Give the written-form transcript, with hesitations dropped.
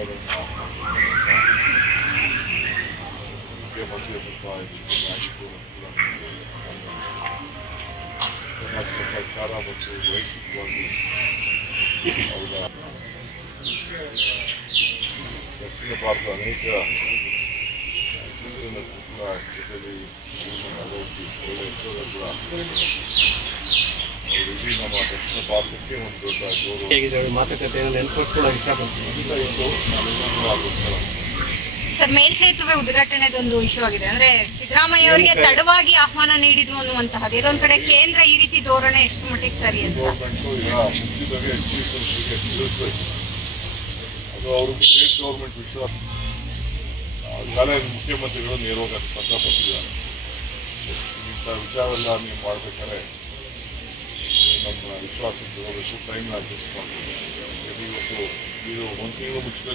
ಅನ್ನೋದನ್ನು ಮುಖ್ಯಮಂತ್ರಿ ಸ್ವಲ್ಪ ನಾಯಕರು ಕರ್ನಾಟಕ ಸರ್ಕಾರ ಮತ್ತು ವೈಯಕ್ತಿಕವಾಗಿ ಅವರ ದಕ್ಷಿಣ ಭಾರತ ಅನೇಕ ಚಿತ್ರಗಳ ಜೊತೆಯಲ್ಲಿ ಅಗಲಿಸಿ ಒಳ್ಳೆಯ ಹೆಸರು ಕೂಡ ಅವರು ಇಡೀ ನಮ್ಮ ದಕ್ಷಿಣ ಭಾರತಕ್ಕೆ ಒಂದು ದೊಡ್ಡ ಗೌರವ ಮಾತುಕತೆಯನ್ನು ನೆನಪಿಸ್ಕೊಳ್ಳೋಕೆ ಇಷ್ಟಪಡ್ತೀನಿ. ಸರ್, ಮೇಲ್ಸೇತುವೆ ಉದ್ಘಾಟನೆದೊಂದು ಇಶ್ಯೂ ಆಗಿದೆ. ಅಂದ್ರೆ ಸಿದ್ದರಾಮಯ್ಯ ಅವರಿಗೆ ತಡವಾಗಿ ಆಹ್ವಾನ ನೀಡಿದ್ರು ಅನ್ನುವಂತಹದ್ದು. ಇದೊಂದು ಕಡೆ ಕೇಂದ್ರ ಈ ರೀತಿ ಧೋರಣೆ ಎಷ್ಟು ಮಟ್ಟಿಗೆ ಸರಿ ಅಂತ ಗೌರ್ಮೆಂಟು ಈಗ ಮುಂಚಿತವಾಗಿ ಚೀಫ್ ಮಿನಿಸ್ಟರ್ಗೆ ತಿಳಿಸ್ಬೇಕು. ಅದು ಅವ್ರಿಗೆ ಸ್ಟೇಟ್ ಗೌರ್ಮೆಂಟ್ ವಿಶ್ವಾಸ. ಈಗಾಗಲೇ ಮುಖ್ಯಮಂತ್ರಿಗಳು ನೇರವಾಗಿ ಅದು ಪತ್ರ ಬರ್ತಿದ್ದಾರೆ. ಇಂಥ ವಿಚಾರವೆಲ್ಲ ನೀವು ಮಾಡಬೇಕಾದ್ರೆ ನಮ್ಮ ವಿಶ್ವಾಸಕ್ಕೆ ತಗೋಬೇಕು, ಟೈಮ್ನ ಅಡ್ಜಸ್ಟ್ ಮಾಡಬೇಕು. ಇವತ್ತು ಇದು ಒಂದು ತಿಂಗಳು ಮುಚ್ಚಿದ